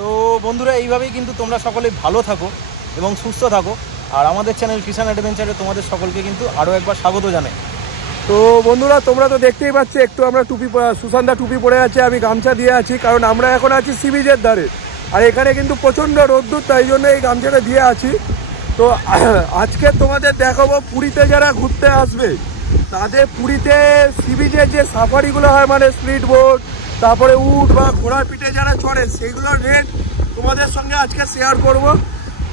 তো বন্ধুরা এইভাবেই কিন্তু তোমরা সকলে ভালো থাকো এবং সুস্থ থাকো। আর আমাদের চ্যানেল ফিশ অ্যান্ড অ্যাডভেঞ্চারে তোমাদের সকলকে কিন্তু আরও একবার স্বাগত জানাই। তো বন্ধুরা তোমরা তো দেখতেই পাচ্ছ, একটু আমরা টুপি, সুশান্তদা টুপি পরে আছে, আমি গামছা দিয়ে আছি, কারণ আমরা এখন আছি সি বিচের ধারে। আর এখানে কিন্তু প্রচণ্ড রোদ্দুর, তাই জন্য এই গামছাটা দিয়ে আছি। তো আজকে তোমাদের দেখাবো পুরীতে যারা ঘুরতে আসবে তাদের পুরীতে সি বিচের যে সাফারিগুলো হয়, মানে স্পিড বোট, তারপরে উট বা ঘোড়ার পিঠে যারা চড়ে, সেইগুলোর রেট তোমাদের সঙ্গে আজকে শেয়ার করব।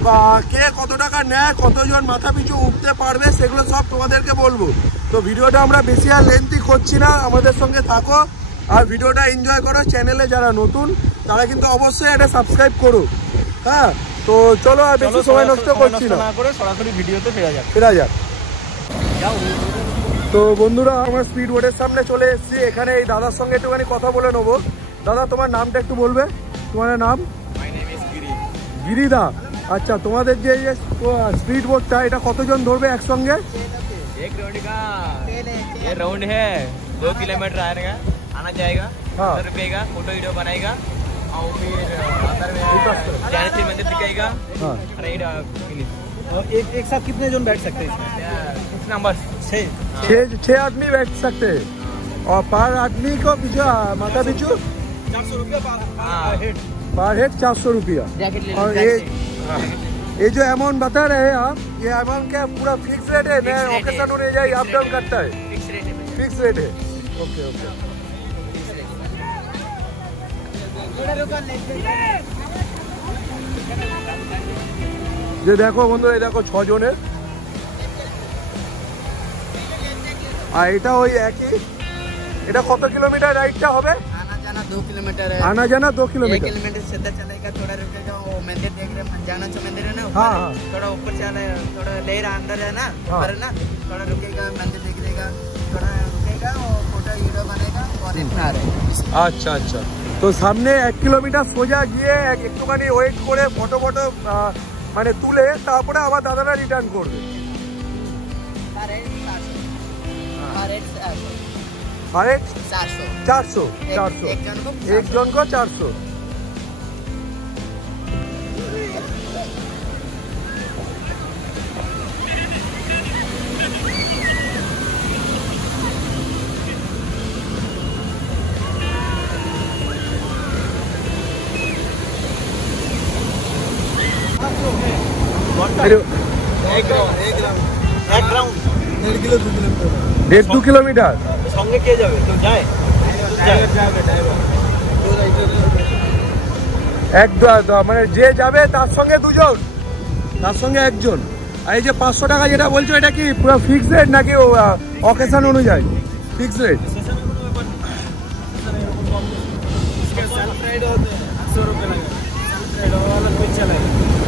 বা কে কত টাকা নেয়, কতজন মাথা পিছু উঠতে পারবে, সেগুলো সব তোমাদেরকে বলবো। তো ভিডিওটা আমরা বেশি আর লেন্থি করছি না, আমাদের সঙ্গে থাকো আর ভিডিওটা এনজয় করো। চ্যানেলে যারা নতুন তারা কিন্তু অবশ্যই এটা সাবস্ক্রাইব করো। হ্যাঁ, তো চলো আর বেশি সময় নষ্ট করছি না, সরাসরি ভিডিওতে ফেরা যাক। তো বন্ধুরা আমরা স্পিড বোটের সামনে চলে এসেছি। এখানে এই দাদার সঙ্গে একটুখানি কথা বলে নেবো। দাদা, তোমার নামটা একটু বলবে? তোমার নাম? গিরিদা। আচ্ছা, তোমাদের যে স্পিড বোটটা, এটা কতজন ধরবে একসঙ্গে? एक राउंड का ये राउंड है 2 किलोमीटर आना जाएगा। 70 रुपये का फोटो वीडियो बनाएगा और फिर अंदर में जाने से मंदिर दिखाएगा। राइड और एक साथ कितने जन बैठ सकते हैं इसमें? 6 नंबर 6 आदमी बैठ सकते हैं। और पर आदमी को पीछे माथा पीछू 400 रुपया पर हेड 400 रुपया। और ये जो अमाउंट बता रहे हैं आप, ये अमाउंट क्या पूरा फिक्स रेट है ना? ओकेशन अनुযায়ী अप डाउन करता है? फिक्स रेट है। Okay okay. যে দেখো বন্ধুরা, এই দেখো 6 জনের। আর এটা ওই একই। এটা কত কিলোমিটার রাইডটা হবে? आना 2 किलोमीटर है। आना जाना 2 किलोमीटर। 1 किलोमीटर सीधा चलेगा, थोड़ा रुकेगा, वो मंदिर देख रहे हैं, जाना जो मंदिर है ना, हाँ, थोड़ा ऊपर चले, थोड़ा लेर अंदर है ना, ऊपर है ना, थोड़ा रुकेगा, मंदिर देख लेगा, थोड़ा रुकेगा, वो फोटो वीडियो बनेगा और इतना আচ্ছা আচ্ছা। তো সামনে 1 কিলোমিটার সোজা গিয়ে একটুখানি ওয়েট করে ফটো মানে তুলে তারপরে আবার দাদারা রিটার্ন করবে। अरे 400 एक जन को 400। एक 1.5 কিলোমিটার সঙ্গে কে যাবে? কেউ যায়? মানে যে যাবে তার সঙ্গে দুজন, তার সঙ্গে একজন। আর এই যে 500 টাকা যেটা বলছো, এটা কি পুরো ফিক্স রেট নাকি অকেশন অনুযায়ী? Fix rate.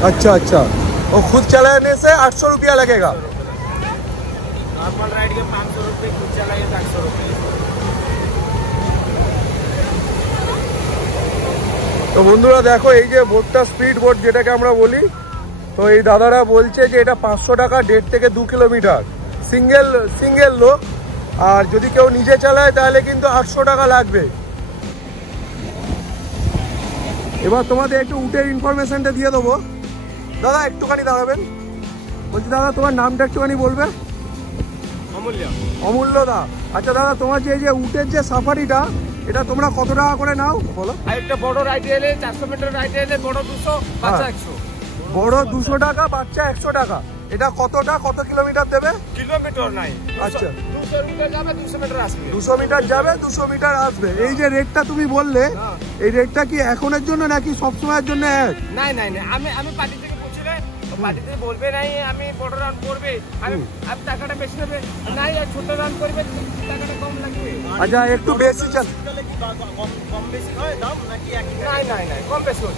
अच्छा अच्छा, वो खुद चलाने से 800 रुपया लगेगा। नॉर्मल राइड के 500 रुपये, खुद चलाइए 800 रुपये। তো বন্ধুরা দেখো, এই যে বোটটা স্পিড বোট যেটাকে আমরা বলি, তো এই দাদারা বলছে যে এটা 500 টাকা, 1.5 থেকে 2 কিলোমিটার সিঙ্গেল লোক। আর যদি কেউ নিজে চালায় তাহলে কিন্তু 800 টাকা লাগবে। এবার তোমাদের একটু উটের ইনফরমেশনটা দিয়ে দেবো। দাদা একটুখানি দাঁড়াবেন, বলছি দাদা তোমার নামটা একটুখানি বলবে? অমূল্য দা। আচ্ছা দাদা, তোমার যে এই যে উটের যে সাফারিটা, এটা তোমরা কত টাকা করে নাও বলো? একটা বড় রাইডে এলে 400 মিটার রাইডে এলে বড় 200, বাচ্চা 100। বড় 200 টাকা, বাচ্চা 100 টাকা। এটা কত কিলোমিটার দেবে? কিলোমিটার নাই। আচ্ছা, 200 মিটার যাবে, 200 মিটার আসবে। 200 মিটার যাবে, 200 মিটার আসবে। এই যে রেটটা তুমি বললে, এই রেটটা কি এখনের জন্য নাকি সবসময়ের জন্য এক? নাই, আমি পার্টি থেকে পুছিলে, পার্টিতে বলবে নাই আমি বড় রান করবে, আমি টাকাটা বেশি নেবে, নাই ছোট রান করবে, টাকাটা কম লাগবে। আচ্ছা, একটু বেশি চাল, কম বেশি হয় দাম নাকি একই? নাই, কম বেশি হয়।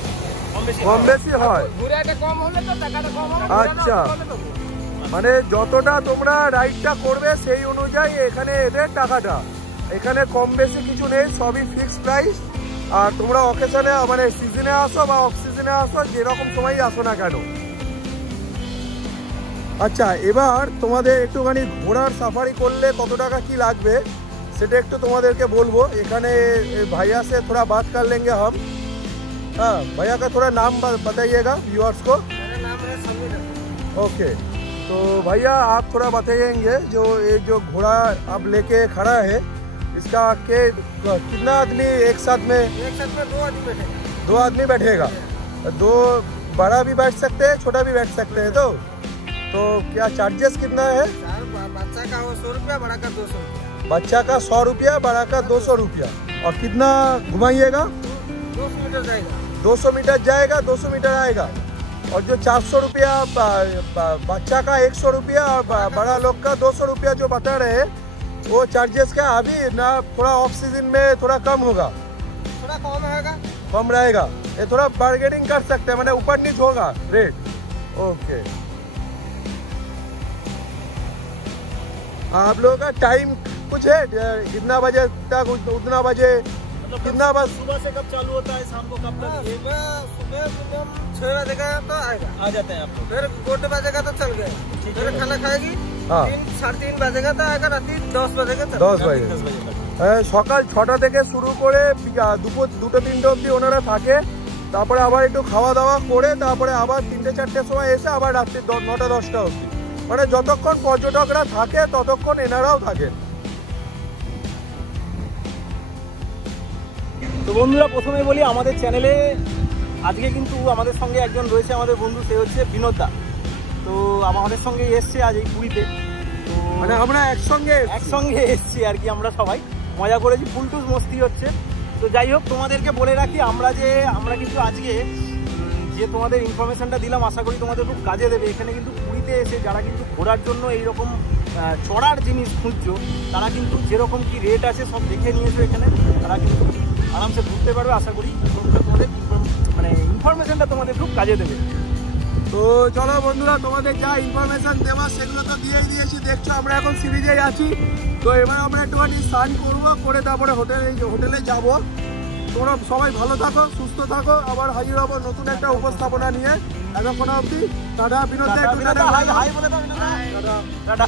কম বেশি হয়। ঘুরেটা কম হলে তো টাকাটা কম হবে। আচ্ছা, মানে যতটা তোমরা রাইডটা করবে সেই অনুযায়ী এখানে এদের টাকাটা। এখানে কম বেশি কিছু নেই, সবই ফিক্সড প্রাইস। আর তোমরা অকেশনে মানে সিজনে আসো বা অফ সিজনে আসো, যেরকম সময় আসো না কেন। अच्छा এবার তোমাদের একটুখানি ঘোড়ার সাফারি করলে কত টাকা কি লাগবে সেটা একটু তোমাদেরকে বলবো। এখানে ভাইয়া से थोड़ा बात कर लेंगे हम। हाँ भैया का थोड़ा नाम बताइएगा व्यूअर्स को। मेरा नाम है समीर। ओके, तो भैया आप थोड़ा बताएंगे जो ये जो घोड़ा आप लेके खड़ा है इसका के कितना आदमी एक साथ में? एक साथ में 2 आदमी बैठेगा। 2 आदमी बैठेगा। 2 बड़ा भी बैठ सकते हैं, छोटा भी बैठ सकते हैं। तो क्या चार्जेस कितना है? बच्चा का 100 रुपया, बड़ा का 200 रुपया। बच्चा का 100 रुपया, बड़ा का 200 रुपया। और कितना घुमाइएगा? 200 मीटर जाएगा। 200 मीटर जाएगा, 200 मीटर आएगा। और जो 400 रुपया बच्चा का 100 रुपया और बड़ा लोग का 200 रुपया जो बता रहे हैं वो चार्जेस का अभी ना थोड़ा ऑफ सीजन में थोड़ा कम होगा, थोड़ा कम रहेगा, कम रहेगा। ये थोड़ा बार्गेनिंग कर सकते हैं, मैंने ऊपर नीचे होगा रेट। ओके, आप लोगों का टाइम कुछ है? कितना बजे तक उतना बजे कितना बस? सुबह से कब चालू होता है, शाम को कब तक? सुबह 6 बजे का तो आएगा, आ जाते हैं आप लोग। फिर 1 बजे का तो चल गए, फिर खाना खाएगी। हाँ। 3-3:30 बजे का तो आएगा, रात 10 बजे का 10 बजे সকাল 6টা থেকে শুরু করে দুপুর 2-3টে অবধি ওনারা থাকে। তারপরে আবার একটু খাওয়া দাওয়া করে তারপরে আবার 3-4টের সময় এসে আবার রাত্রি 9টা-10টা অবধি, মানে যতক্ষণ পর্যটকরা থাকে ততক্ষণ এনারাও থাকেন। তো বন্ধুরা প্রথমে বলি আমাদের চ্যানেলে আজকে কিন্তু আমাদের সঙ্গে একজন রয়েছে, আমাদের বন্ধু, সে হচ্ছে বিনোদ দা। তো আমাদের সঙ্গে এসছে আজ এই পুরীতে। তো মানে আমরা একসঙ্গে এসছি আর কি, আমরা সবাই মজা করেছি, ফুলটুস মস্তি হচ্ছে। তো যাই হোক, তোমাদেরকে বলে রাখি আমরা কিন্তু আজকে যে তোমাদের ইনফরমেশনটা দিলাম আশা করি তোমাদের খুব কাজে দেবে। এখানে কিন্তু পুরীতে এসে যারা কিন্তু ঘোরার জন্য এইরকম চড়ার জিনিস খুঁজছো তারা কিন্তু যেরকম কি রেট আছে সব দেখে নিয়েছো এখানে, তারা কিন্তু আরামসে ঘুরতে পারবে। আশা করি তোমাদের মানে ইনফরমেশনটা তোমাদের খুব কাজে দেবে। তো চলো বন্ধুরা, তোমাদের যা ইনফরমেশন দেওয়া সেগুলো তো দিয়েই দিয়েছি। দেখছো আমরা এখন সি বিচে আছি। তো এবার আমরা একটুখানি স্নান করবো, করে তারপরে হোটেলে যাব। তোমরা সবাই ভালো থাকো, সুস্থ থাকো, আবার হাজির হবো নতুন একটা উপস্থাপনা নিয়ে। এতক্ষণ অবধি টাটা। বিনোদ, হাই বলে দাও। টাটা।